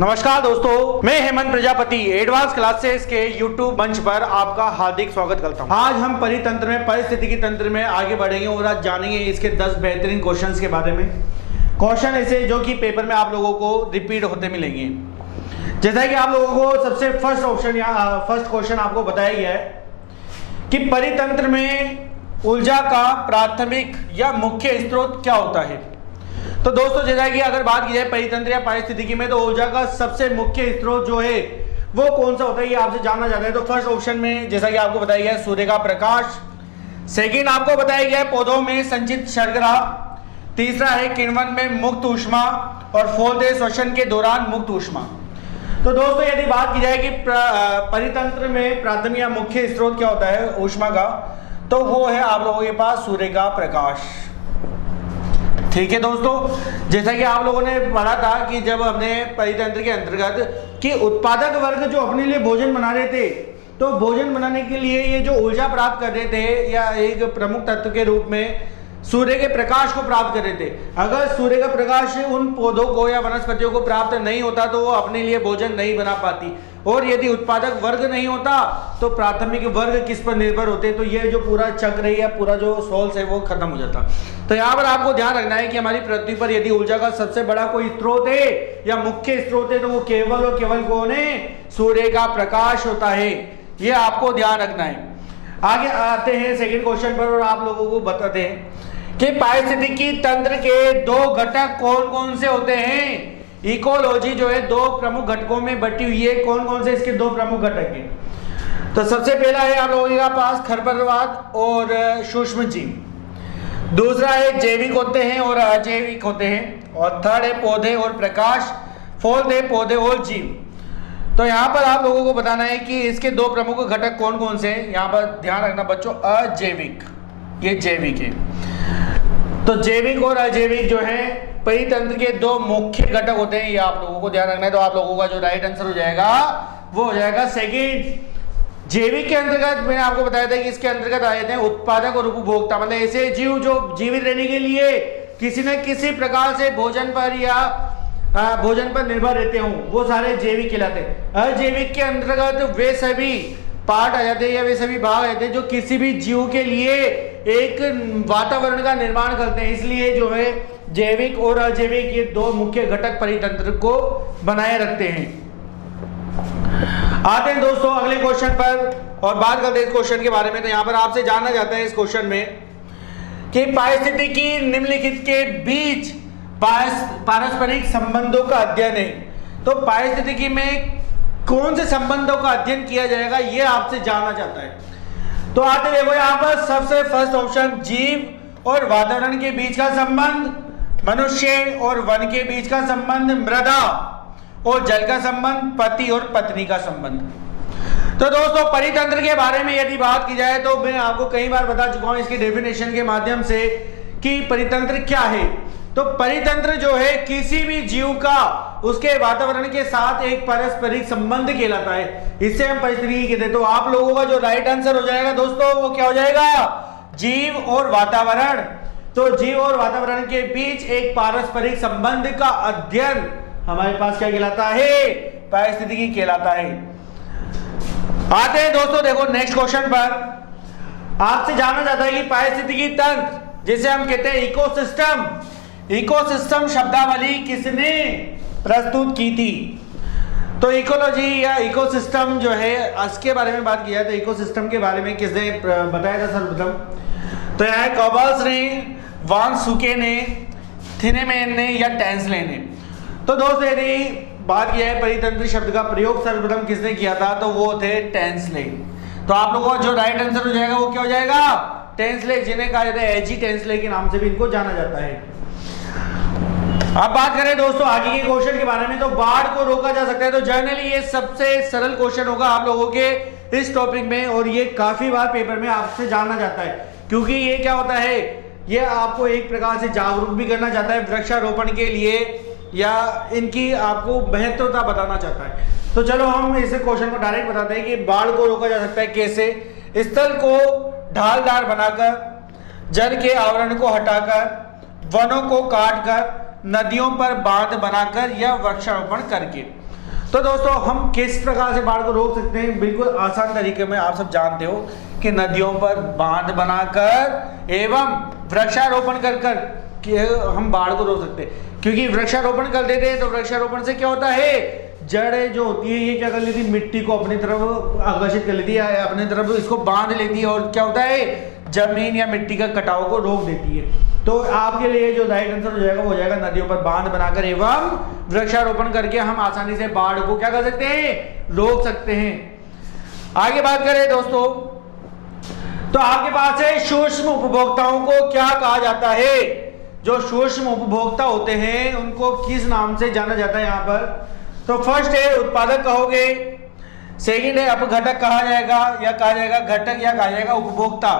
नमस्कार दोस्तों, मैं हेमंत प्रजापति एडवांस क्लासेस के यूट्यूब मंच पर आपका हार्दिक स्वागत करता हूं। आज हम परितंत्र में पारिस्थितिकी तंत्र में आगे बढ़ेंगे और आज जानेंगे इसके 10 बेहतरीन क्वेश्चंस के बारे में। क्वेश्चन ऐसे जो कि पेपर में आप लोगों को रिपीट होते मिलेंगे। जैसा कि आप लोगों को सबसे फर्स्ट क्वेश्चन आपको बताया गया है कि परितंत्र में ऊर्जा का प्राथमिक या मुख्य स्रोत क्या होता है। तो दोस्तों, जैसा कि अगर बात की जाए परितंत्र या पारिस्थितिकी में, तो ऊर्जा का सबसे मुख्य स्रोत जो है वो कौन सा होता है, ये आपसे जानना चाहते हैं। तो फर्स्ट ऑप्शन में जैसा कि आपको बताया गया है सूर्य का प्रकाश। सेकंड आपको बताया गया है पौधों में संचित शर्करा। तीसरा है किण्वन में मुक्त ऊष्मा और फोर्थ है श्वसन के दौरान मुक्त ऊष्मा। तो दोस्तों, यदि बात की जाए कि परितंत्र में प्राथमिक या मुख्य स्रोत क्या होता है ऊष्मा का, तो वो है आप लोगों के पास सूर्य का प्रकाश। ठीक है दोस्तों, जैसा कि आप लोगों ने पढ़ा था कि जब हमने परितंत्र के अंतर्गत कि उत्पादक वर्ग जो अपने लिए भोजन बना रहे थे, तो भोजन बनाने के लिए ये जो ऊर्जा प्राप्त कर रहे थे या एक प्रमुख तत्व के रूप में सूर्य के प्रकाश को प्राप्त कर रहे थे। अगर सूर्य का प्रकाश उन पौधों को या वनस्पतियों को प्राप्त नहीं होता तो वो अपने लिए भोजन नहीं बना पाती, और यदि उत्पादक वर्ग नहीं होता तो प्राथमिक वर्ग किस पर निर्भर होते, तो ये जो पूरा चक्र है या पूरा जो सोल्स है वो खत्म हो जाता। तो यहाँ पर आपको ध्यान रखना है कि हमारी पृथ्वी पर यदि ऊर्जा का सबसे बड़ा कोई स्रोत है या मुख्य स्रोत है, तो वो केवल और केवल कौन है, सूर्य का प्रकाश होता है। ये आपको ध्यान रखना है। आगे आते हैं सेकेंड क्वेश्चन पर और आप लोगों को बताते हैं कि पारिस्थितिकी तंत्र के दो घटक कौन कौन से होते हैं। इकोलॉजी जो है दो प्रमुख घटकों में बटी हुई है। कौन कौन से इसके दो प्रमुख घटक हैं? तो सबसे पहला है आप लोगों के पास खरपतवार और सूक्ष्म जीव। दूसरा है जैविक होते हैं और अजैविक होते हैं, और थर्ड है पौधे और प्रकाश। फोर्थ है पौधे और जीव। तो यहाँ पर आप लोगों को बताना है कि इसके दो प्रमुख घटक कौन कौन से हैं। यहाँ पर ध्यान रखना बच्चों, अजैविक, ये जैविक है। तो जैविक और अजैविक जो है परितंत्र के दो मुख्य घटक होते हैं, ये आप लोगों को ध्यान रखना है। तो आप लोगों का जो राइट आंसर हो जाएगा वो हो जाएगा सेकंड। जैविक के अंतर्गत मैंने आपको बताया था कि इसके अंतर्गत आए थे उत्पादक और उपभोक्ता, मतलब ऐसे जीव जो जीवित रहने के लिए किसी न किसी प्रकार से भोजन पर या भोजन पर निर्भर रहते हों, वो सारे जैविक कहलाते हैं। अजैविक के अंतर्गत वे सभी पार्ट आ जाते हैं या वे सभी भाग रहते हैं जो किसी भी जीव के लिए एक वातावरण का निर्माण करते हैं। इसलिए जो है जैविक और अजैविक ये दो मुख्य घटक परितंत्र को बनाए रखते हैं। आते हैं दोस्तों अगले क्वेश्चन पर और बात करते हैं इस क्वेश्चन के बारे में। तो यहाँ पर आपसे जानना जाता है इस क्वेश्चन में कि पारिस्थितिकी निम्नलिखित के बीच पारस्परिक संबंधों का अध्ययन है। तो पारिस्थितिकी में कौन से संबंधों का अध्ययन किया जाएगा, ये आपसे जानना चाहता है। तो आते देखो यहाँ पर सबसे फर्स्ट ऑप्शन, जीव और वातावरण के बीच का संबंध, मनुष्य और वन के बीच का संबंध, मृदा और जल का संबंध, पति और पत्नी का संबंध। तो दोस्तों परितंत्र के बारे में यदि बात की जाए तो मैं आपको कई बार बता चुका हूं इसकी डेफिनेशन के माध्यम से कि परितंत्र क्या है। तो परितंत्र जो है किसी भी जीव का उसके वातावरण के साथ एक पारस्परिक संबंध कहलाता है, इससे हम परिस्थितिकी कहते हैं। तो आप लोगों का जो राइट आंसर हो जाएगा दोस्तों वो क्या हो जाएगा, जीव और वातावरण। तो जीव और वातावरण के बीच एक पारस्परिक संबंध का अध्ययन हमारे पास क्या कहलाता है, पारिस्थितिकी कहलाता है। आते हैं दोस्तों देखो नेक्स्ट क्वेश्चन पर। आपसे जानना चाहता है कि पारिस्थितिकी तंत्र जिसे हम कहते हैं इकोसिस्टम, इकोसिस्टम शब्दावली किसने प्रस्तुत की थी। तो इकोलॉजी या इकोसिस्टम जो है इसके बारे में बात किया, तो इकोसिस्टम के बारे में किसने बताया था सर्वप्रथम, तो यहाँ कॉबल्स ने, वान सुके ने, थिनेमैन ने या टेंसले ने। तो दोस्तों यदि बात किया है परितंत्र शब्द का प्रयोग सर्वप्रथम किसने किया था, तो वो थे टेंसले। तो आप लोगों का जो राइट आंसर हो जाएगा वो क्या हो जाएगा, टेंसले, जिन्हें कहा जाता है एजी टेंसले के नाम से भी इनको जाना जाता है। अब बात करें दोस्तों आगे के क्वेश्चन के बारे में, तो बाढ़ को रोका जा सकता है। तो जनरली ये सबसे सरल क्वेश्चन होगा आप लोगों के इस टॉपिक में, और ये काफी बार पेपर में आपसे जानना जाता है, क्योंकि ये क्या होता है, ये आपको एक प्रकार से जागरूक भी करना चाहता है वृक्षारोपण के लिए, या इनकी आपको महत्वता बताना चाहता है। तो चलो हम इस क्वेश्चन को डायरेक्ट बताते हैं कि बाढ़ को रोका जा सकता है कैसे। स्थल को ढालदार बनाकर, जल के आवरण को हटाकर, वनों को काटकर, नदियों पर बांध बनाकर या वृक्षारोपण करके। तो दोस्तों हम किस प्रकार से बाढ़ को रोक सकते हैं? बिल्कुल आसान तरीके में। आप सब जानते हो कि नदियों पर बांध बनाकर एवं वृक्षारोपण कर हम बाढ़ को रोक सकते हैं। क्योंकि वृक्षारोपण कर देते हैं तो वृक्षारोपण से क्या होता है, जड़ें जो होती है ये क्या कर लेती है, मिट्टी को अपनी तरफ आकर्षित कर लेती है, अपनी तरफ इसको बांध लेती है और क्या होता है, जमीन या मिट्टी का कटाव को रोक देती है। तो आपके लिए जो राइट आंसर हो जाएगा वो हो जाएगा नदियों पर बांध बनाकर एवं वृक्षारोपण करके हम आसानी से बाढ़ को क्या कर सकते हैं, रोक सकते हैं। आगे बात करें दोस्तों, तो आपके पास है सूक्ष्म उपभोक्ताओं को क्या कहा जाता है? जो सूक्ष्म उपभोक्ता होते हैं उनको किस नाम से जाना जाता है यहाँ पर? तो फर्स्ट है उत्पादक कहोगे, सेकंड है अपघटक कहा जाएगा या कहा जाएगा घटक या कहा जाएगा उपभोक्ता।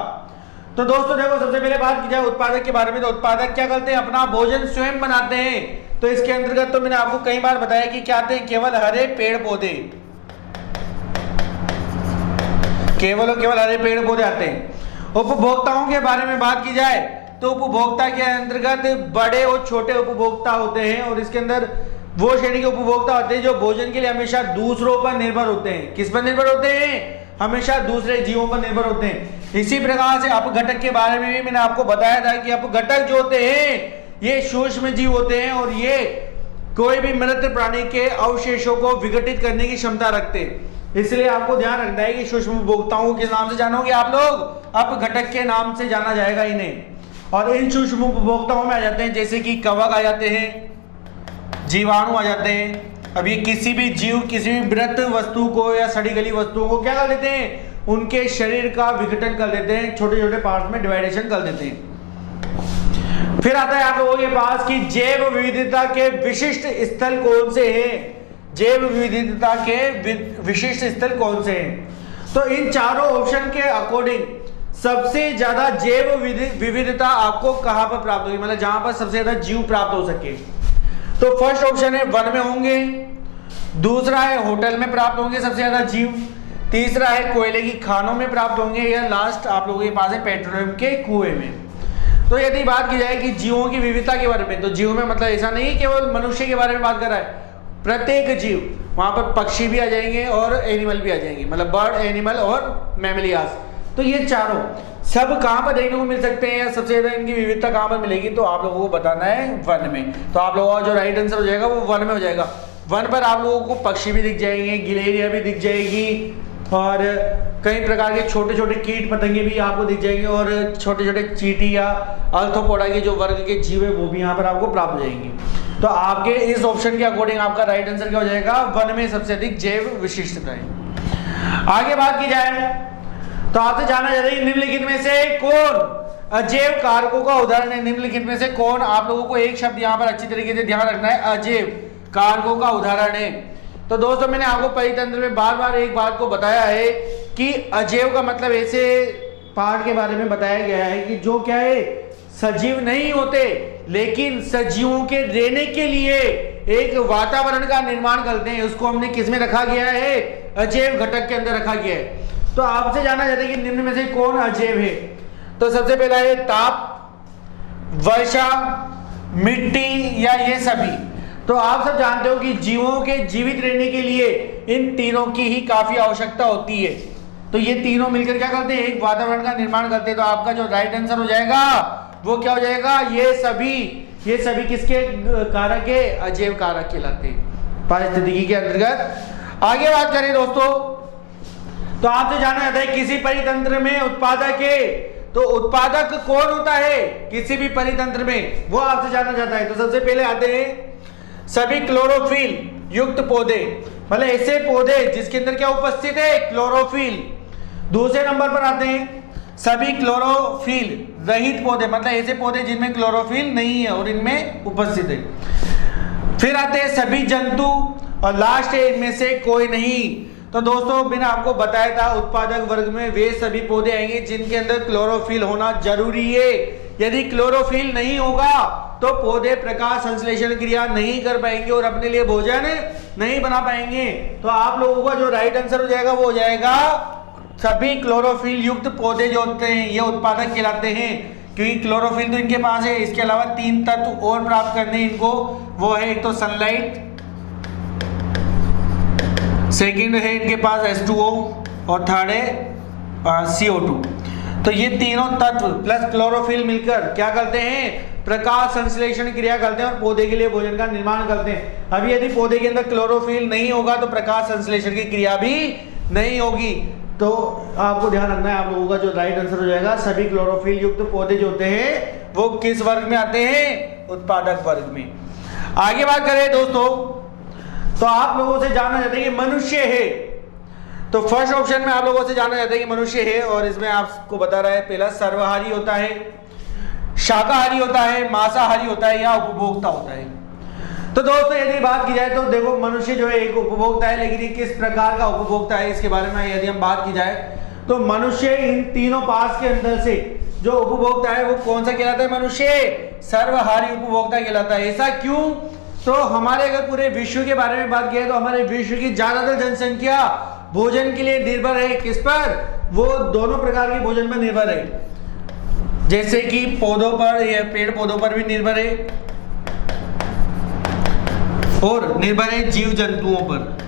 तो दोस्तों देखो, सबसे पहले बात की जाए उत्पादक के बारे में, तो उत्पादक क्या करते हैं, अपना भोजन स्वयं बनाते हैं। तो इसके अंतर्गत तो मैंने आपको कई बार बताया कि क्या आते हैं, केवल हरे पेड़ पौधे, केवल हरे पेड़ पौधे आते हैं। उपभोक्ताओं के बारे में बात की जाए तो उपभोक्ता के अंतर्गत बड़े और छोटे उपभोक्ता होते हैं और इसके अंदर वो श्रेणी के उपभोक्ता होते हैं जो भोजन के लिए हमेशा दूसरों पर निर्भर होते हैं। किस पर निर्भर होते हैं? हमेशा दूसरे जीवों पर निर्भर होते हैं। इसी प्रकार से अपघटक के बारे में भी मैंने आपको बताया था कि अपघटक जो होते हैं ये सूक्ष्म जीव होते हैं और ये कोई भी मृत प्राणी के अवशेषों को विघटित करने की क्षमता रखते हैं। इसलिए आपको ध्यान रखना है कि सूक्ष्म उपभोक्ताओं को किस नाम से जानोगे आप लोग? अपघटक के नाम से जाना जाएगा इन्हें। और इन सूक्ष्म उपभोक्ताओं में आ जाते हैं जैसे कि कवक आ जाते हैं, जीवाणु आ जाते हैं। अब ये किसी भी जीव, किसी भी मृत वस्तु को या सड़ी गली वस्तुओं को क्या कर देते हैं, उनके शरीर का विघटन कर देते हैं, छोटे छोटे पार्ट में डिवाइडेशन कर देते हैं। फिर आता है आप लोगों के पास कि जैव विविधता के विशिष्ट स्थल कौन से हैं? जैव विविधता के विशिष्ट स्थल कौन से हैं? तो इन चारों ऑप्शन के अकॉर्डिंग सबसे ज्यादा जैव विविधता आपको कहां पर प्राप्त होगी, मतलब जहां पर सबसे ज्यादा जीव प्राप्त हो सके। तो फर्स्ट ऑप्शन है वन में होंगे, दूसरा है होटल में प्राप्त होंगे सबसे ज्यादा जीव, तीसरा है कोयले की खानों में प्राप्त होंगे, या लास्ट आप लोगों के पास है पेट्रोलियम के कुएं में। तो यदि बात की जाए कि जीवों की विविधता के बारे में, तो जीव में मतलब ऐसा नहीं केवल मनुष्य के बारे में बात कर रहा है, प्रत्येक जीव, वहां पर पक्षी भी आ जाएंगे और एनिमल भी आ जाएंगे, मतलब बर्ड, एनिमल और मैमलियास। तो ये चारों सब कहां पर देखने को मिल सकते हैं या सबसे ज्यादा इनकी विविधता कहां पर मिलेगी? तो आप लोगों को बताना है वन में। तो आप लोगों का जो राइट आंसर हो जाएगा वो वन में हो जाएगा। वन पर आप लोगों को पक्षी भी दिख जाएंगे, गिलहरियां भी दिख जाएगी और कई प्रकार के छोटे छोटे कीट पतंगे भी आपको दिख जाएंगे और छोटे छोटे चींटी या अर्थोपोडा के जो वर्ग के जीव है वो भी यहाँ पर आपको प्राप्त हो जाएंगे। तो आपके इस ऑप्शन के अकॉर्डिंग आपका राइट आंसर क्या हो जाएगा? वन में सबसे अधिक जैव विशिष्टताएं। आगे बात की जाए तो आपसे जाना जाता है निम्नलिखित में से कौन अजैव कारकों का उदाहरण है? निम्नलिखित में से कौन, आप लोगों को एक शब्द यहाँ पर अच्छी तरीके से ध्यान रखना है, अजैव कारकों का उदाहरण है। तो दोस्तों मैंने आपको परितंत्र में बार बार एक बात को बताया है कि अजैव का मतलब ऐसे पार्ट के बारे में बताया गया है कि जो क्या है, सजीव नहीं होते लेकिन सजीवों के रहने के लिए एक वातावरण का निर्माण करते हैं। उसको हमने किस में रखा गया है? अजैव घटक के अंदर रखा गया है। तो आपसे जाना जाता है कि निम्न में से कौन अजैव है? तो सबसे पहला है ताप, वर्षा, मिट्टी या ये सभी। तो आप सब जानते हो कि जीवों के जीवित रहने के लिए इन तीनों की ही काफी आवश्यकता होती है। तो ये तीनों मिलकर क्या करते हैं? एक वातावरण का निर्माण करते हैं। तो आपका जो राइट आंसर हो जाएगा वो क्या हो जाएगा? ये सभी किसके कारक है? अजैव कारक कहलाते हैं पारिस्थितिकी के अंतर्गत। आगे बात करें दोस्तों, तो आपसे जाना जाता है किसी परितंत्र में उत्पादक है। तो उत्पादक कौन होता है किसी भी परितंत्र में, वो आपसे जाना जाता है। तो सबसे पहले आते हैं सभी क्लोरोफिल युक्त पौधे, मतलब ऐसे पौधे जिसके अंदर क्या उपस्थित है? क्लोरोफिल। दूसरे नंबर पर आते हैं सभी क्लोरोफिल रहित पौधे, मतलब ऐसे पौधे जिनमें क्लोरोफिल नहीं है और इनमें उपस्थित है। फिर आते हैं सभी जंतु और लास्ट है इनमें से कोई नहीं। तो दोस्तों मैंने आपको बताया था उत्पादक वर्ग में वे सभी पौधे आएंगे जिनके अंदर क्लोरोफिल होना जरूरी है। यदि क्लोरोफिल नहीं होगा तो पौधे प्रकाश संश्लेषण क्रिया नहीं कर पाएंगे और अपने लिए भोजन नहीं बना पाएंगे। तो आप लोगों का जो राइट आंसर हो जाएगा वो हो जाएगा सभी क्लोरोफिल युक्त पौधे जो होते हैं ये उत्पादक कहलाते हैं, क्योंकि क्लोरोफिल तो इनके पास है। इसके अलावा 3 तत्व और प्राप्त करने इनको, वो है एक तो सनलाइट, सेकंड है इनके पास H2O और थर्ड है CO2। तो ये तीनों तत्व प्लस क्लोरोफिल मिलकर क्या करते हैं, प्रकाश संश्लेषण क्रिया करते हैं और पौधे के लिए भोजन का निर्माण करते हैं। अभी यदि पौधे के अंदर क्लोरोफिल नहीं होगा तो प्रकाश संश्लेषण की क्रिया भी नहीं होगी। तो आपको ध्यान रखना है, आप लोगों का जो राइट आंसर हो जाएगा, सभी क्लोरोफिल युक्त पौधे जो होते हैं वो किस वर्ग में आते हैं, उत्पादक वर्ग में। आगे बात करें दोस्तों, तो आप लोगों से जानना चाहते हैं कि मनुष्य है, तो फर्स्ट ऑप्शन में आप लोगों से जानना चाहते हैं कि मनुष्य है, और इसमें आपको बता रहा है पहला सर्वहारी होता है, शाकाहारी होता है, मांसाहारी होता है या उपभोक्ता होता है। तो दोस्तों यदि बात की जाए तो देखो मनुष्य जो है एक उपभोक्ता है, लेकिन ये किस प्रकार का उपभोक्ता है इसके बारे में यदि हम बात की जाए तो मनुष्य इन तीनों पास के अंदर से जो उपभोक्ता है वो कौन सा कहलाता है, मनुष्य सर्वहारी उपभोक्ता कहलाता है। ऐसा क्यों, तो हमारे अगर पूरे विश्व के बारे में बात की तो हमारे विश्व की ज्यादातर जनसंख्या भोजन के लिए निर्भर है, किस पर, वो दोनों प्रकार के भोजन पर निर्भर है, जैसे कि पौधों पर या पेड़ पौधों पर भी निर्भर है और निर्भर है जीव जंतुओं पर।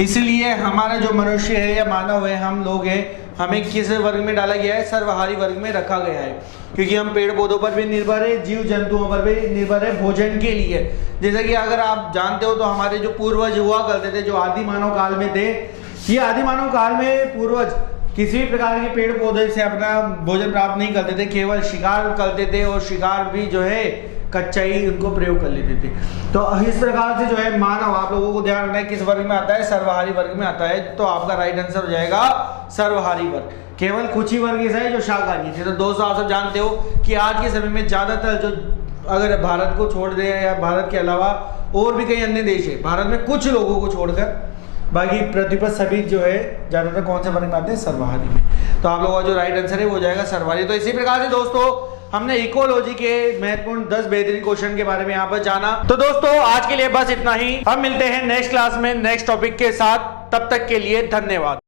इसलिए हमारा जो मनुष्य है या मानव है, हम लोग हैं, हमें किस वर्ग में डाला गया है, सर्वहारी वर्ग में रखा गया है, क्योंकि हम पेड़ पौधों पर भी निर्भर है, जीव जंतुओं पर भी निर्भर है भोजन के लिए। जैसे कि अगर आप जानते हो तो हमारे जो पूर्वज हुआ करते थे, जो आदि मानव काल में थे, ये आदि मानव काल में पूर्वज किसी भी प्रकार के पेड़ पौधे से अपना भोजन प्राप्त नहीं करते थे, केवल शिकार करते थे और शिकार भी जो है कच्चा ही उनको प्रयोग कर लेते थे। तो इस प्रकार से जो है मानव, आप लोगों को ध्यान रखना है किस वर्ग में आता है, सर्वहारी वर्ग में आता है। तो आपका राइट आंसर हो जाएगा सर्वहारी वर्ग। केवल कुछ ही वर्ग ऐसा है जो शाकाहारी थे। तो दोस्तों आप सब जानते हो कि आज के समय में ज्यादातर जो, अगर भारत को छोड़ दे या भारत के अलावा और भी कई अन्य देश है, भारत में कुछ लोगों को छोड़कर बाकी पृथ्वी पर सभी जो है ज्यादातर कौन से वर्ग में आते हैं, सर्वहारी में। तो आप लोगों का जो राइट आंसर है वो जाएगा सर्वहारी। तो इसी प्रकार से दोस्तों हमने इकोलॉजी के महत्वपूर्ण 10 बेहतरीन क्वेश्चन के बारे में यहाँ पर जाना। तो दोस्तों आज के लिए बस इतना ही, हम मिलते हैं नेक्स्ट क्लास में नेक्स्ट टॉपिक के साथ, तब तक के लिए धन्यवाद।